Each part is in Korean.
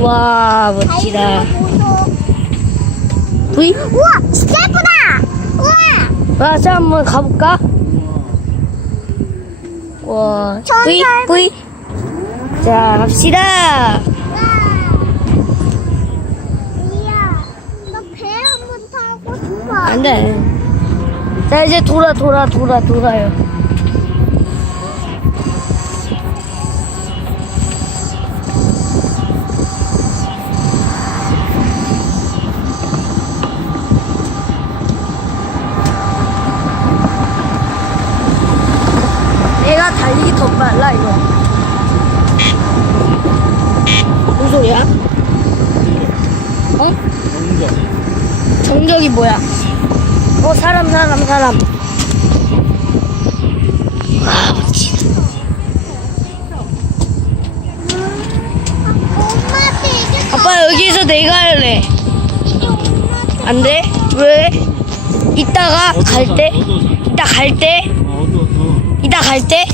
와 멋지다. V? 우와 예쁘다 우와 와, 자 한번 가볼까? 와, 전설. V. 자 갑시다. 안돼. 자 이제 돌아 돌아 돌아 돌아요. 사람 사람 사람 아 이게 아빠 여기서 내가 할래 안돼? 왜? 이따가 갈 때? 이따 갈 때? 어. 이따 갈 때?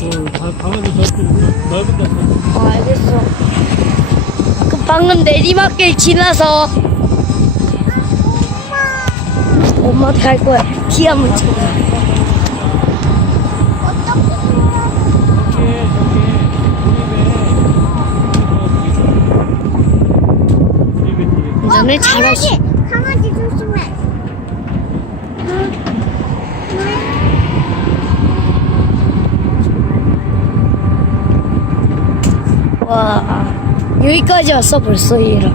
강아지 넓은 넓은 데. 어 알겠어 그 방금 내리막길 지나서 엄마한테 갈 거야 기 한번 배. 운전을 잘하시 강아지 조심해. 와 여기까지 왔어 벌써 얘랑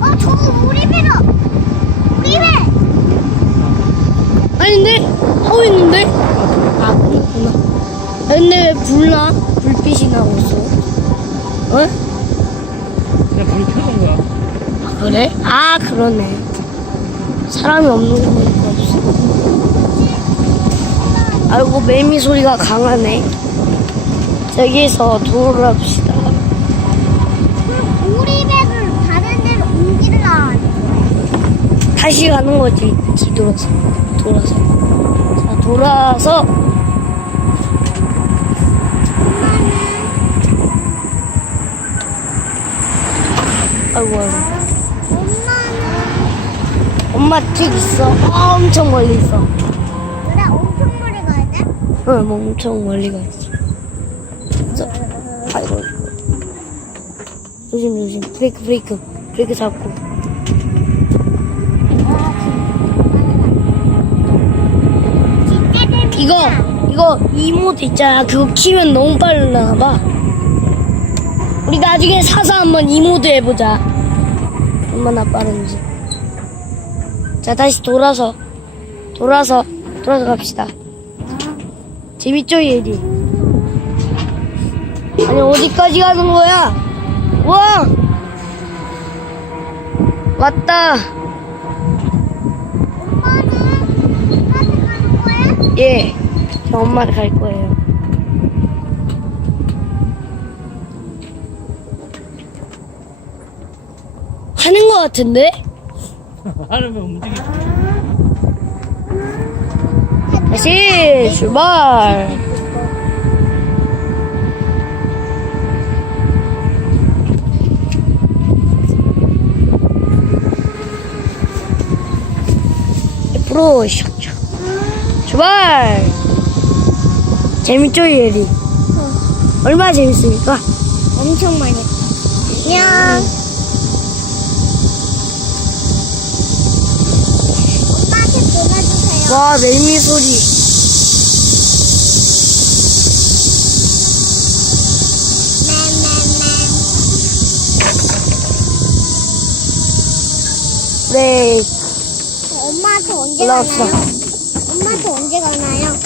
어 저거 우리 배로 우리 배 아닌데? 하고 있는데? 아 그렇구나 아, 근데 왜 불나? 불빛이 나고 있어. 어? 그냥 불 켜놓은 거야. 아, 그래? 아 그러네. 사람이 없는 거 보니까 없어. 아이고 매미 소리가 강하네. 저기서 돌아봅시다. 그럼 우리 배를 다른 데로 옮기려고 다시 가는 거지 뒤돌아서 돌아서. 자 돌아서 아이고 아이고 엄마는 엄마 쭉 있어. 아, 엄청 멀리 있어. 그래 엄청 멀리 가야 돼? 응뭐 엄청 멀리 가 있어 저, 아이고. 조심 조심. 브레이크 브레이크. 브레이크 잡고. 이거 이거 이 모드 있잖아. 그거 키면 너무 빨리 나가봐. 우리 나중에 사서 한번 이 모드 해보자 얼마나 빠른지. 자 다시 돌아서 돌아서 돌아서 갑시다. 재밌죠 얘리 아니 어디까지 가는 거야? 와! 왔다. 엄마는 어디 가는 거야? 예, 저 엄마를 갈 거예요. 하는 거 같은데? 하려면 움직이지. 다시 출발. 옆으로 슉슉 출발. 재밌죠 예리? 얼마나 재밌습니까? 엄청 많이 안녕 엄마한테 전화주세요 와 매미 소리. 네, 엄마한테 언제 올라왔어. 가나요? 엄마한테 언제 가나요?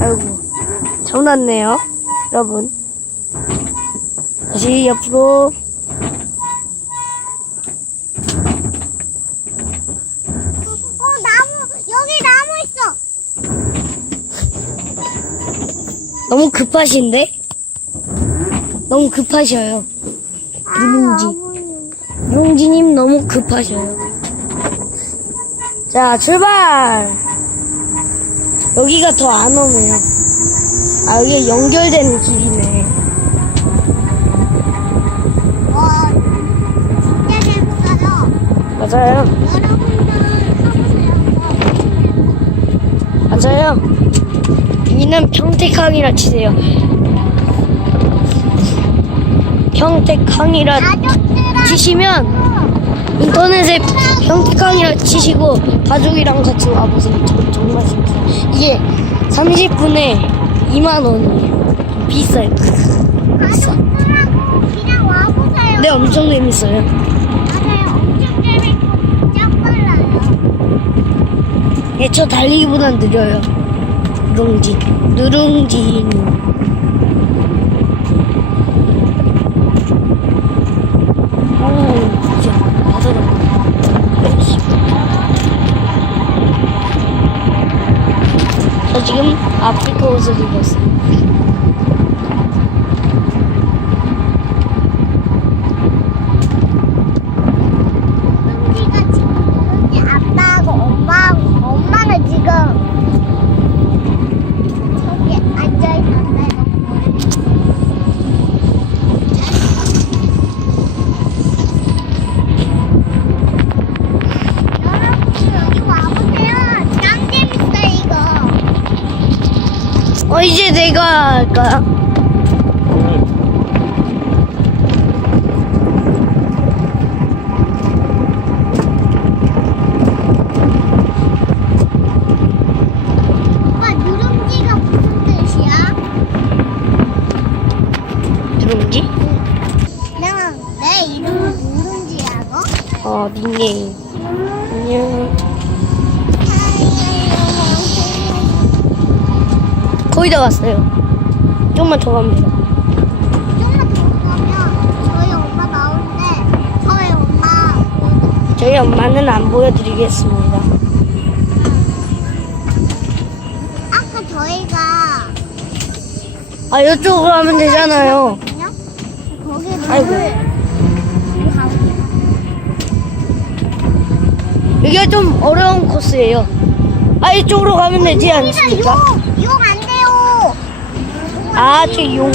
아이고, 정났네요, 여러분. 다시 옆으로. 어 나무 여기 나무 있어 너무 급하신데? 너무 급하셔요. 아, 누룽지. 용지님 너무 급하셔요. 자, 출발! 여기가 더 안 오네요. 아, 여기 연결되는 길이네. 와, 진짜 재밌어요. 맞아요. 여러분들 맞아요. 여기는 평택항이라 치세요. 평택항이라 치시면 인터넷에 평택항이라 치시고 가족이랑 같이 와보세요. 정- 정말 신기해요. 이게 30분에 2만 원이에요. 비싸요. 비싸. 근데 엄청 재밌어요. 맞아요. 엄청 재밌고 진짜 빨라요. 예, 저 달리기보단 느려요. 누룽지. 누룽지. 저 지금 아프리카 옷을 입었어요. 이제 내가 할까요? 오빠 누룽지가 무슨 뜻이야? 누룽지? 내가 내 이름은 누룽지라고? 어, 닉네임. 안녕. 거의 다 왔어요. 조금만 더 가면 저희 엄마 나오는데 저희 엄마 저희 엄마는 안 보여드리겠습니다. 아까 저희가 아, 이쪽으로 가면 되잖아요. 아이고. 이게 좀 어려운 코스예요. 아, 이쪽으로 가면 되지 않습니까? 아, 저 용.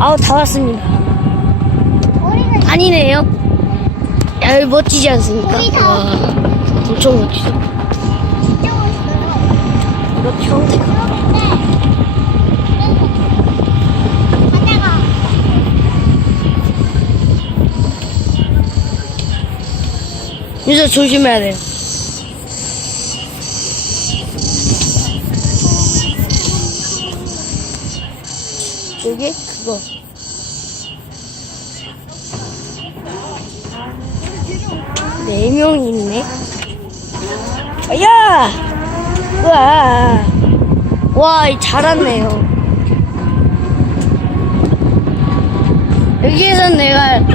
아우, 다 왔습니다. 아니네요. 야, 여기 멋지지 않습니까? 와, 엄청 멋지죠? 평택. 그런데 가다가 윤서 조심해야 돼요. 여기 그거. 네 명이 있네. 야! 와, 이 잘았네요. 여기에선 내가 할게.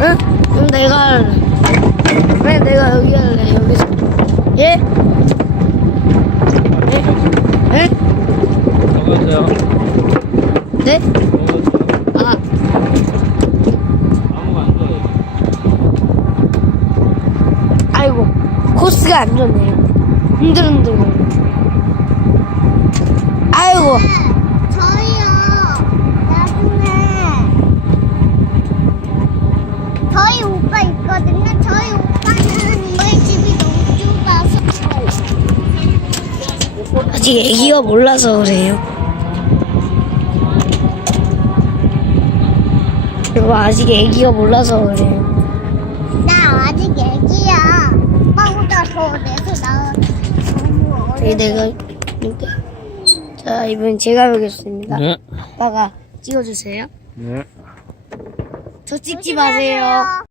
응? 내가. 왜 내가 여기 할래, 여기서. 예? 예? 예? 나가세요. 네? 아. 아이고. 코스가 안 좋네요. 흔들흔들. 아이고. 저희요 나중에 저희 오빠 있거든요. 저희 오빠는 저희 집이 너무 좁아서 아직 애기가 몰라서 그래요. 그리고 아직 애기가 몰라서 그래요. 나 아직 애기야. 오빠보다 더 내서 나 너무 어려. 여기 내가 이렇게. 자, 이번 제가 보겠습니다. 네. 아빠가 찍어주세요. 네. 저 찍지 마세요.